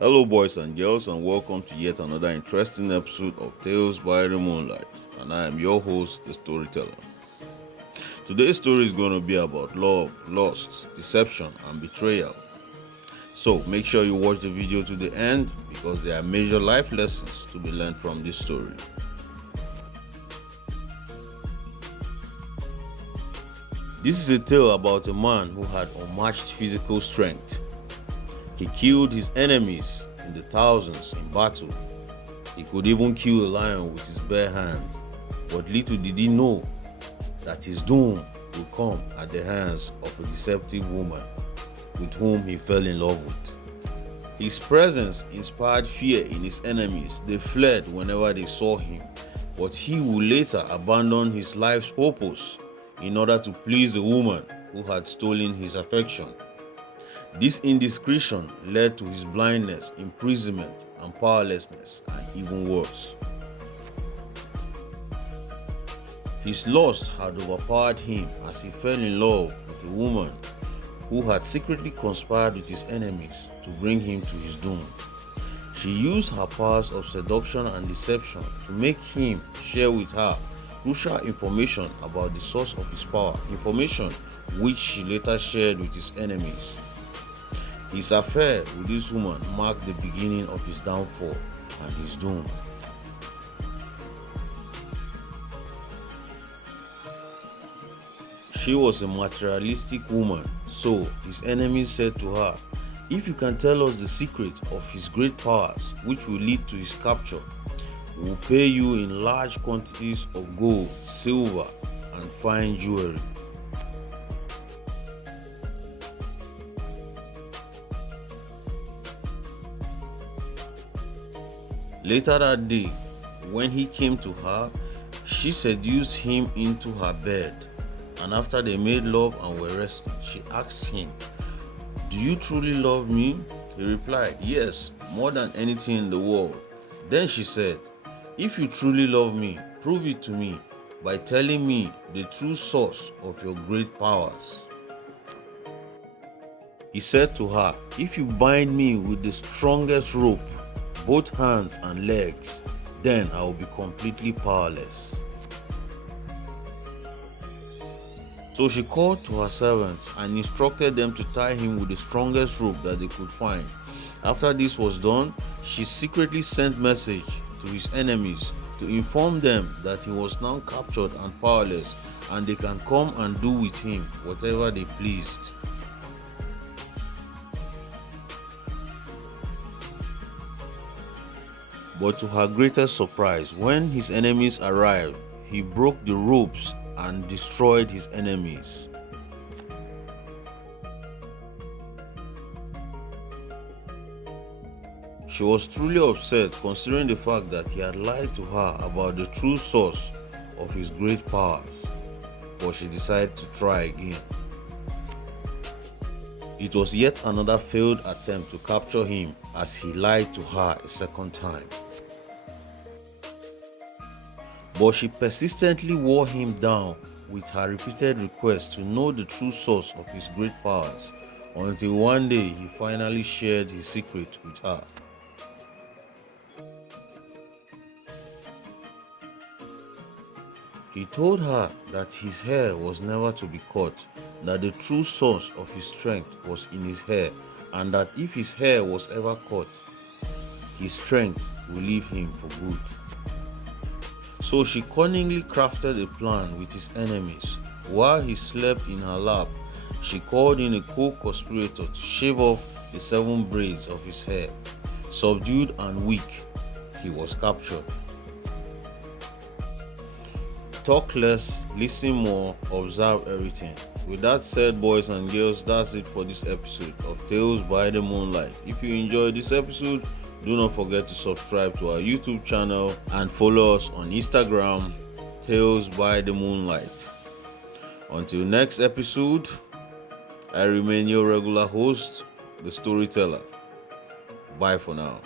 Hello, boys and girls, and welcome to yet another interesting episode of Tales by the Moonlight. And I am your host, the storyteller. Today's story is going to be about love, lust, deception, and betrayal. So make sure you watch the video to the end because there are major life lessons to be learned from this story. This is a tale about a man who had unmatched physical strength. He killed his enemies in the thousands in battle. He could even kill a lion with his bare hands. But little did he know that his doom would come at the hands of a deceptive woman with whom he fell in love with. His presence inspired fear in his enemies. They fled whenever they saw him. But he would later abandon his life's purpose in order to please a woman who had stolen his affection. This indiscretion led to his blindness, imprisonment, and powerlessness, and even worse. His lust had overpowered him as he fell in love with a woman who had secretly conspired with his enemies to bring him to his doom. She used her powers of seduction and deception to make him share with her crucial information about the source of his power, information which she later shared with his enemies. His affair with this woman marked the beginning of his downfall and his doom. She was a materialistic woman, so his enemies said to her, "If you can tell us the secret of his great powers, which will lead to his capture, we will pay you in large quantities of gold, silver, and fine jewelry." Later that day, when he came to her, she seduced him into her bed, and after they made love and were resting, she asked him, "Do you truly love me?" He replied, "Yes, more than anything in the world." Then she said, "If you truly love me, prove it to me by telling me the true source of your great powers." He said to her, "If you bind me with the strongest rope, both hands and legs, then I will be completely powerless." So she called to her servants and instructed them to tie him with the strongest rope that they could find. After this was done, she secretly sent message to his enemies to inform them that he was now captured and powerless, and they can come and do with him whatever they pleased. But to her greatest surprise, when his enemies arrived, he broke the ropes and destroyed his enemies. She was truly upset considering the fact that he had lied to her about the true source of his great powers, but she decided to try again. It was yet another failed attempt to capture him as he lied to her a second time. But she persistently wore him down with her repeated requests to know the true source of his great powers, until one day he finally shared his secret with her. He told her that his hair was never to be cut, that the true source of his strength was in his hair, and that if his hair was ever cut, his strength would leave him for good. So she cunningly crafted a plan with his enemies. While he slept in her lap, she called in a co-conspirator to shave off the 7 braids of his hair. Subdued and weak, he was captured. Talk less, listen more, observe everything. With that said, boys and girls, that's it for this episode of Tales by the Moonlight. If you enjoyed this episode, do not forget to subscribe to our YouTube channel and follow us on Instagram, Tales by the Moonlight. Until next episode, I remain your regular host, the storyteller. Bye for now.